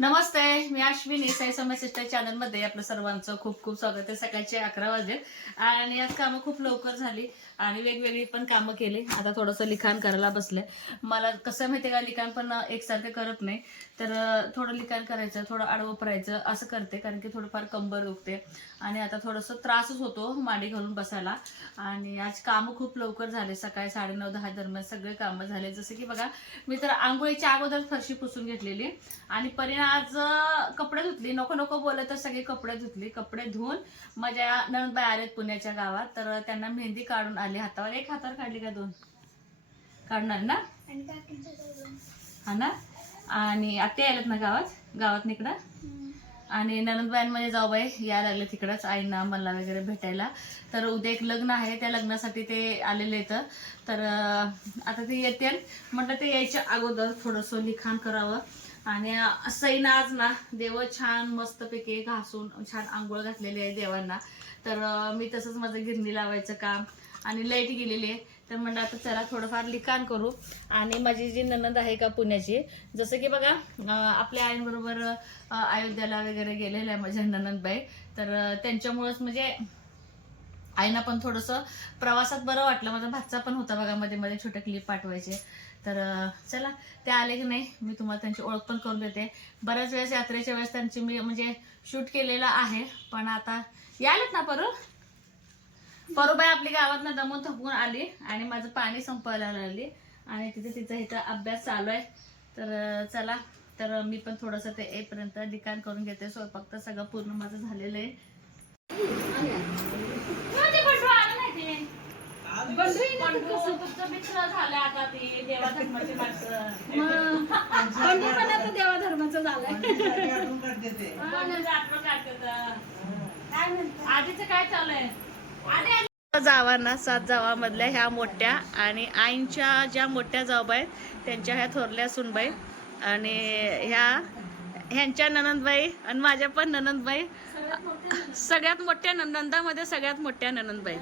नमस्ते, मी अश्विनी साई समय sister channel मध्ये आपलं सर्वांचं खूप खूप स्वागत आहे. सकाळचे 11 वाजले आणि आज कामं खूप लवकर झाली आणि वेगवेगळी पण कामं केली. आता थोडंसं लिखाण करायला बसले. मला कसं माहितीये का, लिखाण पण एकसारखं करत नाही, तर थोडं लिखाण करायचं, थोडं आडवं पडायचं असं करते, कारण की थोडंफार कंबर दुखते आणि आता थोडंसं त्रासच होतो मांडी घालून बसायला. आणि आज कामं खूप लवकर झाले. सकाळी 9:30-10 दरम्यान सगळे कामं झाले. जसं की बघा, मी तर आंघोळीच्या अगोदर फरशी पुसून घेतलेली आणि परिणाम आज कपडे धुतली. नको नको बोलत तर सगळे कपडे धुतली. कपडे धुवून माझ्या नणंदबाई आलेत पुण्याच्या गावात, तर त्यांना मेहंदी काढून आली हातावर. एक हातावर काढली का दोन काढणार ना? हा ना. आणि आत्या आलेत ना गावात इकडं. आणि नणंदबाई म्हणजे जाऊबाई यायला लागले तिकडंच आईना मला वगैरे भेटायला. तर उद्या एक लग्न आहे, त्या लग्नासाठी ते आलेले आहेत. तर आता ते येते. म्हटलं ते यायच्या अगोदर थोडंसं लिखाण करावं. आणि सईना आज ना देव छान मस्तपैकी घासून छान आंघोळ घातलेली आहे देवांना. तर मी तसंच माझं गिरणी लावायचं काम आणि लाईट गेलेली आहे, तर म्हणलं आता चला थोडंफार लिखाण करू. आणि माझी जी नणंद आहे का पुण्याची, जसं की बघा आपल्या आईंबरोबर अयोध्याला वगैरे गेलेल्या आहे माझ्या नणंदबाई. तर त्यांच्यामुळेच म्हणजे आईना पण थोडंसं प्रवासात बरं वाटलं. माझा भाचा पण होता बघा, मध्ये मध्ये छोटे क्लिप पाठवायचे. तर चला ते आले की नाही मी तुम्हाला त्यांची ओळख पण करून देते. बऱ्याच वेळेस यात्रेच्या वेळेस त्यांची मी म्हणजे शूट केलेला आहे, पण आता यायलेत ना परूबाई आपली गावात दमून थकून आली आणि माझं पाणी संपायला लागली आणि तिथे तिचा इथं अभ्यास चालू आहे. तर चला, तर मी पण थोडंसं ते येईपर्यंत लिखाण करून घेते. स्वयंपाक तर सगळं पूर्ण माझं झालेलं आहे. झालं आता ते देवा धर्माचे माणसं देवा धर्माचं झालंय. आधीच काय चालू आहे? जावांना 7 जावामधल्या ह्या मोठ्या आणि आईंच्या ज्या मोठ्या जावबाई आहेत त्यांच्या ह्या थोरल्या सुनबाई आणि ह्यांच्या नणंदबाई आणि माझ्या पण नणंदबाई. सगळ्यात मोठ्या नणंदामध्ये सगळ्यात मोठ्या नणंदबाई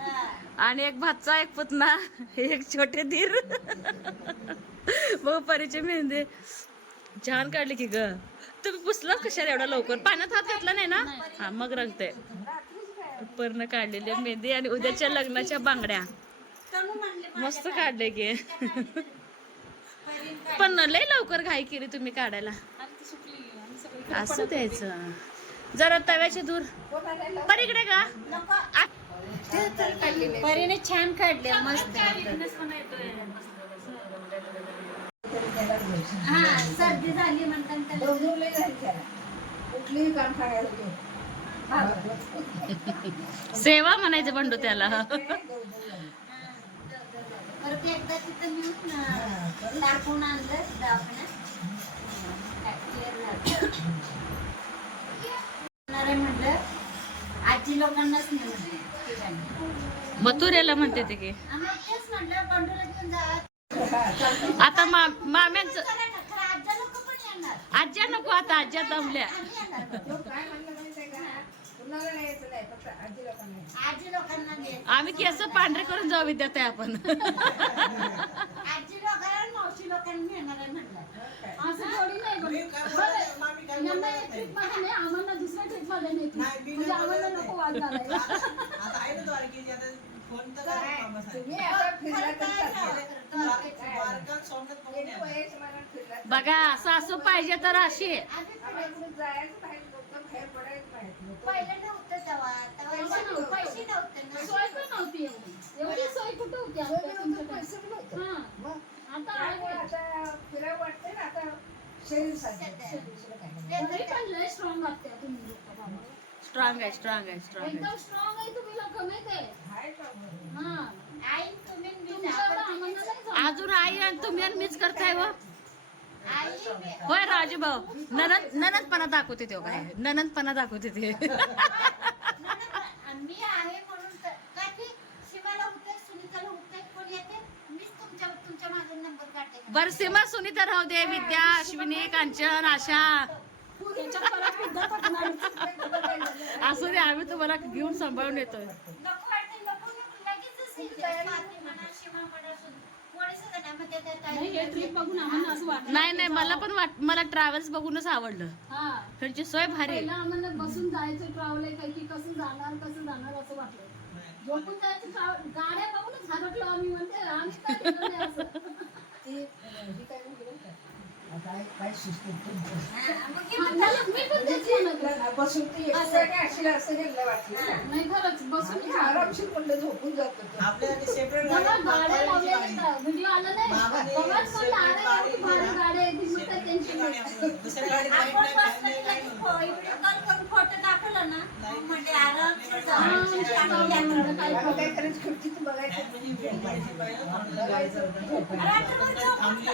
आणि एक भाचा, एक पुतना, एक छोटे धीर. बघ परीची मेहंदी छान काढली की ग. तुम्ही पुसलं कशाला एवढा लवकर? पाण्यात हात घातला नाही ना? हा मग रंगते. पूर्ण काढलेली मेहंदी आणि उद्याच्या लग्नाच्या बांगड्या मस्त काढले की. पण लय लवकर घाई केली तुम्ही काढायला. असं द्यायचं जरा तव्याचे दूर परीकडे का. परीने छान काढले मस्त. हा सर्दी झाली म्हणतात सेवा म्हणायचं बंडू त्याला. परत एकदा तिथं मी दाखवून आणलं दवाखान्यात. म्हटलं आजी लोकांनाच नाही म्हटलं, मथुरेला म्हणते ते की. तेच म्हटलं बंडूला घेऊन जा. आता माम्यांचं आज्या लोक पण येणार. आज्या नको, आता आज्या दमल्या. आजी लोकांना आम्ही केस पांढरे करून जाऊ विद्यार्थी आपण. आजी लोकांना मावशी लोकांनी येणार आहे म्हटलं. असं थोडी नाही आम्हाला दुसऱ्या ट्रिप मध्ये नाही म्हणजे आम्हाला नको वाद घालायला. बघा सासू पाहिजे तर अशी. पहिले नव्हतं तेव्हा पैसे नव्हते ना, सोय पण नव्हती एवढी सोय कुठं होती स्ट्रॉंग लागते तुम्ही. स्ट्रॉंग आहे स्ट्रॉंग आहे स्ट्रॉंग आहे. एकदम स्ट्रॉंग आहे तुम्ही लोक माहिती आहे. आई तुम्ही अजून आई आणि तुम्ही आणि मीच करताय व. आई होय राजू भाऊ ननंदपणा दाखवते ते काय ननंदपणा दाखवते ते. मी आहे म्हणून काय की शिवाला होते सुनीताला होते कोण येते मीच तुमच्या माझा नंबर काढते. बर सीमा सुनीता राहू दे, विद्या, अश्विनी, कांचन, आशा असू दे, आम्ही तुम्हाला घेऊन सांभाळून येतोय. नको वाटते नको लगेच शिवा म्हणा नाही हे ट्रिप बघून आम्हाला असं वाटलं नाही नाही मला पण मला ट्रॅव्हल्स बघूनच आवडलं. हा त्यांची सोय भारी आहे. पहिला आम्हाला बसून जायचं ट्रॅव्हल आहे की कसं जाणार असं वाटलं. झोपून जायचं ट्रॅव्हल गाड्या बघूनच हरटलो आम्ही. म्हणते आम्ही काय केलं नाही असं. मी पण तेच म्हणत होते. नाही खरंच बसून आरामशीर म्हणलं झोपून जातो जेव्हा गाड्या लावलेल्या आहेत, व्हिडिओ आला नाही तेव्हाच म्हणलं अरे एवढी भारी गाड्या आहे ती, मग काय टेन्शन नाही. फोटो दाखवला ना म्हणजे आरामशीर काय करायचं खिडकीत बघायचं आणि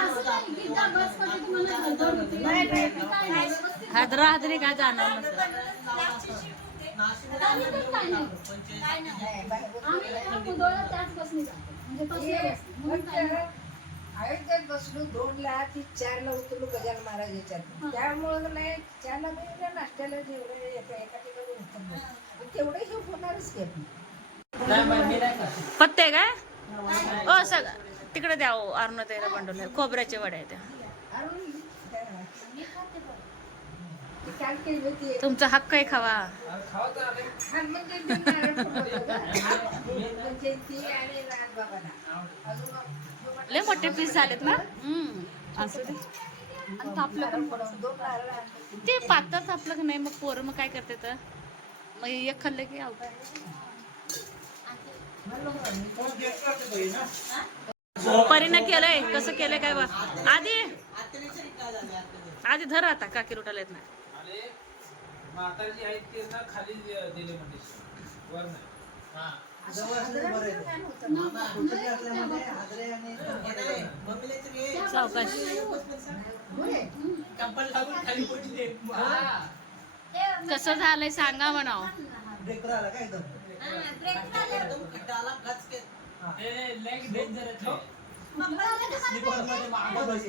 असं नाही की त्या बसमध्ये तुम्हाला धडधड होती. काय नाही, व्यवस्थित हादरा हादरी काय जाणार नसतं. आम्ही तर काय नाही. आम्ही ना मुधोळला त्याच बसने जातो. म्हणजे कसल्या बसने. म्हणून काय नाही. अयोध्यात बसलो 2ला ती 4ला उतरलो गजानन महाराज याच्यात. त्यामुळं नाही 4ला नाही नाश्त्याला जेवढं एका ठिकाणी उतरलो तेवढं हे होणारच की आपण. पत्ते काय ओ सग तिकडे द्या अरुणाताईला बंडवले खोबऱ्याचे वड्या आहेत त्या. अरुण, ती काय केली होती तुमचा हक्क आहे खावा. हा, म्हणजे ती नारळ फोडलं होतं. म्हणजे ती आणि राजबाबाला अजून लय मोठे पीस झालेत ना. असं ते आणि तापलं पण 2 नारळ आणले. ते पातळ तापलं की नाही मग पोरं मग काय करते तर मग एक खाल्लं की परीनं केलंय कसं केलंय काय बा. आधी धर आता काकी रुटाला येत नाही. म्हातारी आहेत ते ना खाली दिले म्हणजे वर नाही. सावकाश कसं झालंय सांगा म्हणाव.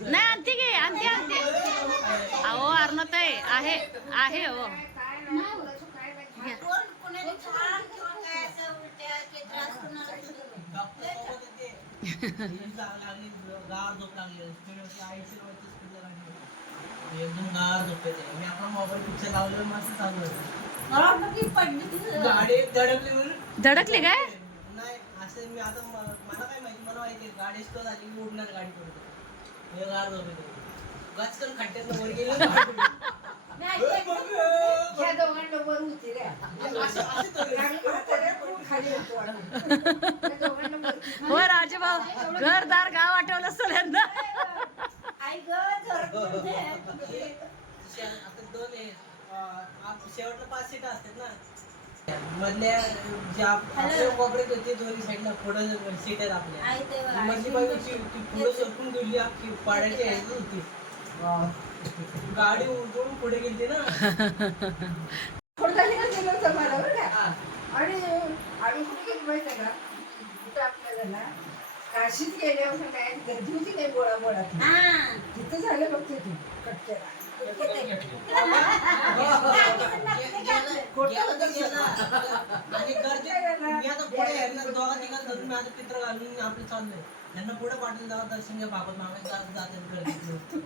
नाही आणते गे आणते आणते. अहो अरुणाताई आहे आहे हो. एकदम गार झोपेत आहे. मी आपला मोबाईल पिक्चर लावलेला मस्त चालू गाडी धडकली म्हणून धडकली काय नाही असं मी आता मला काय माहिती मला माहिती गाडी स्टो झाली की उडणार गाडी पडतो हे गार झोपेत आहे. गचकन खड्ड्यात वर गेलं ह्या दोघांना वर होती रे. आणि म्हाताऱ्या कोण खाली होतो वाटतं. त्या दोघांना वर होती. हो राजभाऊ घरदार गाव आठवलं असेल यांना. आता 2 आहे शेवटला 5 सीट असतात ना मधल्या ज्या आपल्या कोपऱ्यात होती दोन्ही साईडला पुढे सीट आहेत आपल्या मधली बाजूची ती पुढे सरकून गेली अख्खी पाड्याची ह्याच होती. गाडी उडून पुढे गेली ना. खोडतालीला गेलो होतं मला बरं का. आणि आम्ही कुठे गेलो माहिती आहे का कुठं आपल्याला ना काशीत गेल्यावर काय गर्दी होती नाही गोळा तिथं झालं बघ ते कटकेला आणि गर्दी मी आता पुढे दोघा तिघांना धरून मी आता पित्र घालून आपलं चाललंय. यांना पुढे पाठवून जावं दर्शन घ्या भागवत मागायला जातात गर्दीत.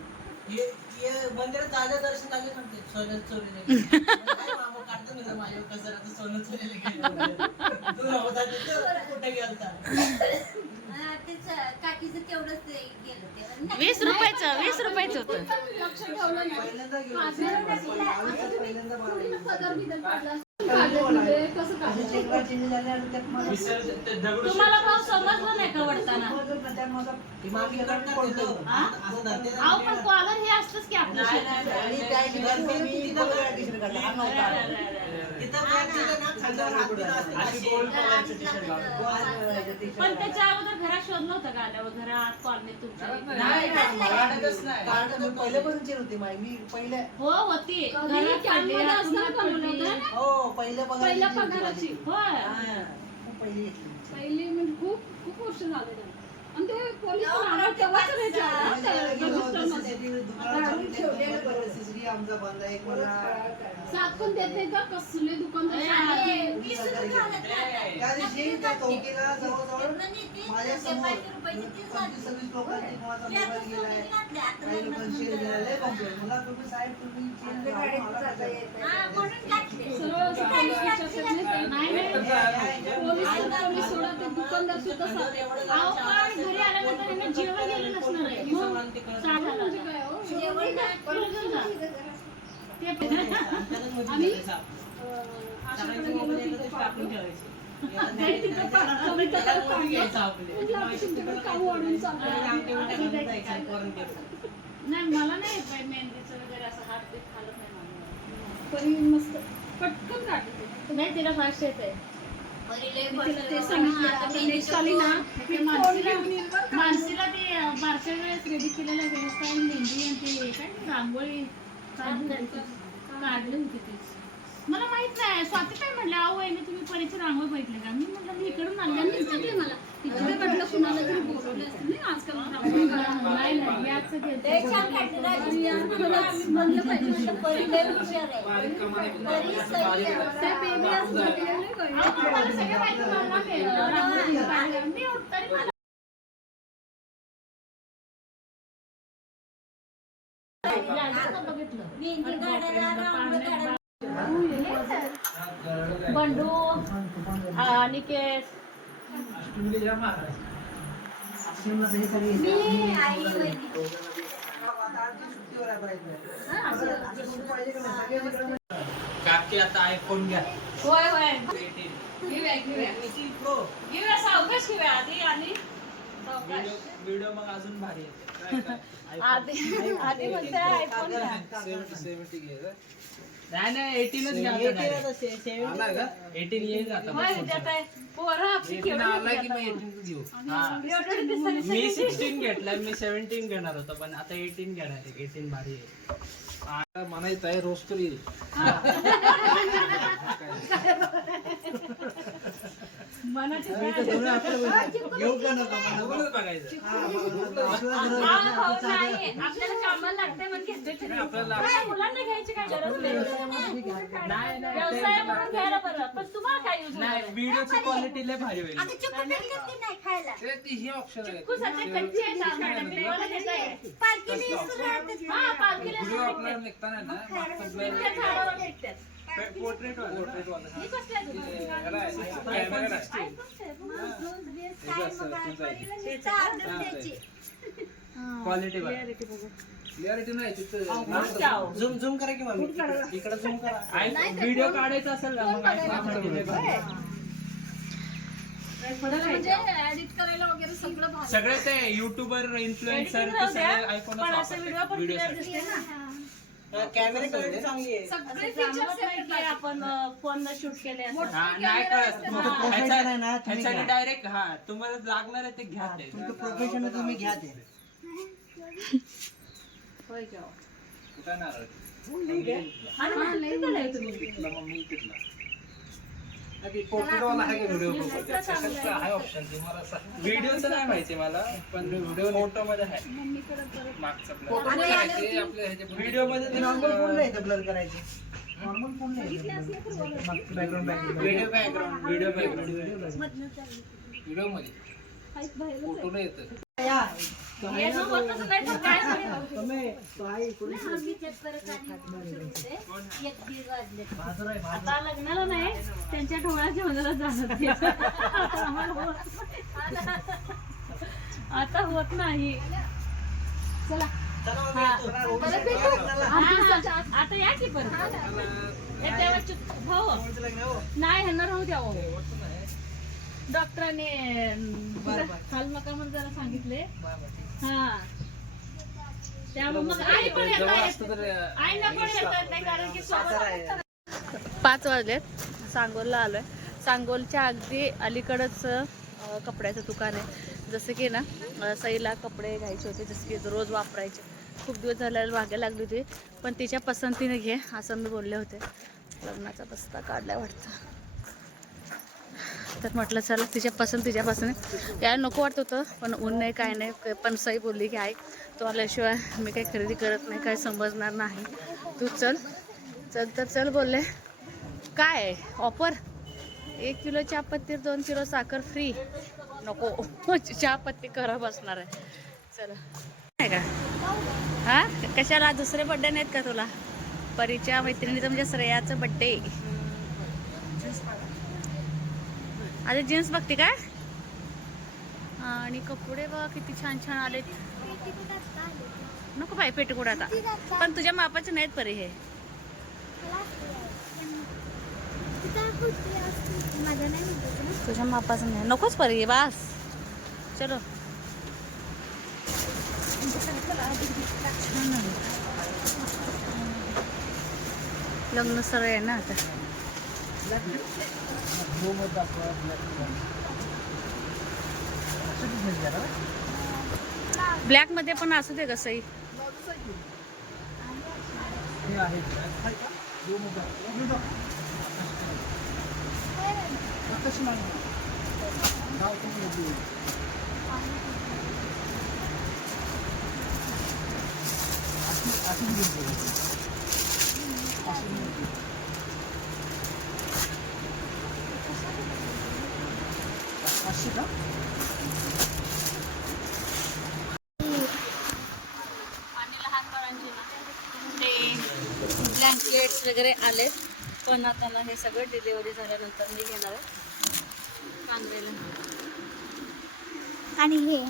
हे मंदिरात जायला दर्शन लागले म्हणते सोनं चोरीले मामा काढतो ना माझ्या कसं आता सोनं चोरीले तू नव्हता तिथं कुठे गेलता. काकीचं तेवढंच गेलं ते 20 रुपयाचं होतं. लक्ष ठेवलं नाही. पहिल्यांदा गेलो पहिल्यांदा पदर बिदर काढला म्हणजे कसं काढलं. तुम्हाला भाऊ समजलं नाही का वडताना. अहो पण कॉलर हे असतंच की आपलं. पण त्याच्या अगोदर घरात शोधलं होतं का आल्यावर घरात कॉलनी तुमच्या पहिल्यापासूनची होती मी पहिले हो होती कधी घरात कॅम्पमध्ये काढली. असताना बनवलं होतं ना? हो पहिल्या पहिल्या पगाराची होय पहिली पहिली म्हणजे खूप वर्ष झाले त्याला. आणि ते पोलीस पण आला तेव्हाच त्याच्या रजिस्टरमध्ये. ठेवलेलं बरं. आमचा बंद आहे, एक मला साथ पण देत नाही का कसले दुकानदार त्या दिवशी त्या चौकीला जवळजवळ माझ्या समोर 25-26 लोकांनी कोणाचा मोबाईल गेलाय, काही लोकांनी शेअर गेलाय, कंप्लेंट. मला तुम्ही साहेब तुम्ही आमच्या गाडीत जाता येत नाही. हा, म्हणून लागले. सरळ पोलीस विचारतात नाही पोलीस सोडा ते दुकानदार सुद्धा साथ. अहो, पण घरी आल्यानंतर यांना जेवण गेलं नसणार आहे मग साधा म्हणजे काय हो? जेवण नाही. ते आम्ही आशाकडे गेलो तिथं पाहतो. नाही, तिथं कविताकडे पाहिलं. म्हणजे आम्ही तुमच्याकडे काम वाढून चाललंय. नाही मला नाही येत बाई मेहंदीचं वगैरे असं हात बीत खालत नाही मला. तरी मस्त पटकन काढते. नाही तिला फास्ट येत आहे. तिला ते सांगितलं आता नेक्स्ट आली ना की मानसीला ते बारच्या वेळेस रेडी केलेलं हेअरस्टाईल मेहंदी आणि ते काय ते रांगोळी काढली होती ती. मला माहित नाही स्वाती काय म्हणलं अहो वहिनी तुम्ही परीची रांगोळी बघितली का मी म्हटलं मी इकडून आणली सांगले मला इकडे म्हटलं कुणाला तरी बोलवले असते नाही आजकाल रांगोळी काढायला. नाही याच लय छान काढली राजू. म्हणलं पाहिजे परी लय हुशार आहे. बारीक कमानी परी सही आहे. त्या बेबी असं म्हटलेलं नाही कळलं. मला सगळं माहिती मला केलं रांगोळी काढली. मी तरी मला बघितलं मेहंदी काढायला, रांगोळी काढायला. बंडू अनिकेत स्टुडिओ महाराज मी आई वहिनी. सुट्टीवर आहे पाहिजे का नाही? सगळे मित्र काकी आता आयफोन घ्या. होय होय 18 घेऊया घेऊया 18 Pro. घेऊया सावकाश घेऊया आधी आणि व्हिडिओ मग अजून भारी येते. आधी आधी म्हणते आयफोन घ्या. 70 घे. नाही 18च घ्या आता direct. आला का 18 येईल आता. होय त्यात आहे. पोरं आपली 18 केवढी आला की घेतात. मग 18 घेऊ. हा. एवढं दिसायला मी 16 घेतलाय, मी 17 घेणार होतो पण आता 18 घेणार आहे. 18 भारी आहे. आता म्हणायचं आहे रोज तर येईल. मनाची घेऊ का नका मला? बघूनच बघायचं. नाही आपल्याला कामाला लागते मग घेतोय तरी. आपल्याला काय मुलांना घ्यायची काय गरज नाही. व्यवसाय म्हणून घ्यायला बरं पण तुम्हाला काय यूज नाही व्हिडिओची क्वालिटी लय भारी होईल. अगं चिकू भेटतात की नाही खायला? ही ऑप्शन आहे. कच्चे आहेत आंबे, तुम्हाला घेताय. पालखीने इसरून राहतात. हा पालखीला व्हिडिओ आपल्याला निघताना ना त्या झाडावर भेटतात. पोर्ट्रेट वाला ही कसली आहे तुला? कॅमेरा आहे. क्वालिटी क्लिअरिटी नाही तिथं. झूम करा की मम्मी इकडे झूम करा. व्हिडिओ काढायचा असेल ना मग म्हणजे एडिट करायला वगैरे सगळं भारी. सगळे ते युट्यूबर इन्फ्लुएन्सर आयफोन पण असं व्हिडिओ पण क्लिअर दिसते ना. कॅमेरा क्वालिटी चांगली आहे. सगळे जाणवत फीचर्स नाही की आपण फोन न शूट केले असं. नाही कळत. प्रोफेशनल आहे ना तुम्ही ह्याच्याने घ्या. डायरेक्ट हा तुम्हाला लागणार आहे ते घ्या ते. तुमचं प्रोफेशनल तुम्ही घ्या ते. होय का? कुठं नारळ? आणि मग किती केलंय तुम्ही? तिथला मग मी तिथला. नाही, portrait वाला आहे का व्हिडिओ बघू? कशाचं आहे ऑप्शन ते मला सांग. व्हिडिओचं नाही माहिती मला पण व्हिडिओ फोटो मध्ये आहे. मागचा फोटो मध्ये आहे आपल्या ह्याच्या व्हिडिओ मध्ये नॉर्मल फोन नाही ब्लर करायचे. नॉर्मल फोन नाही बॅकग्राऊंड व्हिडिओ बॅकग्राऊंड व्हिडिओ मध्ये फोटो नाही येतं. हे जो होतच नाही तर काय होईल? आता लग्नाला नाही त्यांच्या डोळ्याच्या मनाला जाणवत आता होत नाही. चला आता या की परत तेव्हा हो नाही ह्यांना राहू द्यावं. डॉक्टरांनी खालमका म्हणून जरा सांगितले. हा त्यामुळे मग आई पण आईला पण येतात नाही कारण की 5 वाजलेत. सांगोलला आलोय. सांगोलच्या अगदी अलीकडच कपड्याचं दुकान आहे. जसं की ना सईला कपडे घ्यायचे होते जसं की रोज वापरायचे. खूप दिवस झाल्याला मागे लागली होती पण तिच्या पसंतीने घे असं मी बोलले होते. लग्नाचा बस्ता काढलाय वाटतं तर म्हटलं चला तिच्या पसंतीने यायला नको वाटत होतं पण ऊन नाही काय नाही पण सई बोलली की आई तो आल्याशिवाय मी काही खरेदी करत नाही काय समजणार नाही तू चल चल तर चल बोलले. काय आहे ऑफर? 1 किलो चहापत्ती 2 किलो साखर फ्री. नको चहापत्ती खराब असणार आहे. चला आहे का हा कशाला दुसरे बड्डे नाहीत का तुला? परीच्या मैत्रिणीचं म्हणजे श्रेयाचं बड्डे. अरे जीन्स बघते काय? आणि कपडे बघ किती छान छान आलेत. नको बाई पेटीकोट आता, पण तुझ्या मापाचे नाहीत परी हे. तुझ्या मापाचं नाही नकोच परी बास. चलो छान आहे. लग्न सरळ आहे ना आता. ब्लॅक मध्ये पण असू दे कसंही. आणि लहान बाळांचे ना ते ब्लँकेट्स वगैरे आले, पण आता ना हे सगळं डिलिव्हरी झाल्यानंतर मी घेणार आहे कांद्याला. आणि हे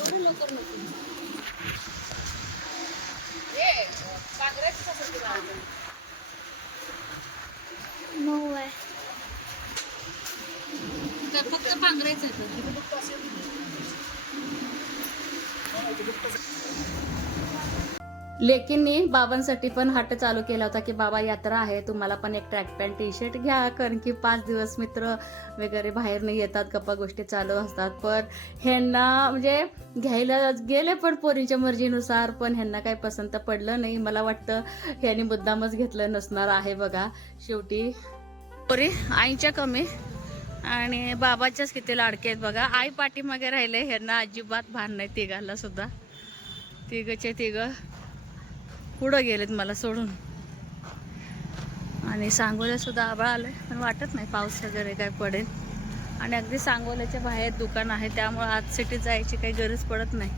एवढं लवकर नको. हे कांद्याची कसं तुला मऊ आहे. फक्त पांघरायचं आहे. लेकींनी बाबांसाठी पण हट्ट चालू केला होता की बाबा यात्रा आहे, तुम्हाला पण एक ट्रॅक पॅन्ट टी शर्ट घ्या, कारण की 5 दिवस मित्र वगैरे बाहेर नाही येतात, गप्पा गोष्टी चालू असतात. पण ह्यांना म्हणजे घ्यायला गेले पण पोरींच्या मर्जीनुसार, पण ह्यांना काही पसंत पडलं नाही. मला वाटतं ह्यांनी मुद्दामच घेतलं नसणार आहे. बघा शेवटी पोरी आईच्या कमी आणि बाबाच्याच किती लाडके आहेत बघा. आई पाठीमागे राहिले, ह्यांना अजिबात भान नाही. तिघाला सुद्धा तिघचे तिघ पुढं गेलेत मला सोडून. आणि सांगोला सुद्धा आभाळ आलंय, पण वाटत नाही पाऊस वगैरे काय पडेल. आणि अगदी सांगोल्याच्या बाहेर दुकान आहे, त्यामुळे आज सिटीत जायची काही गरज पडत नाही.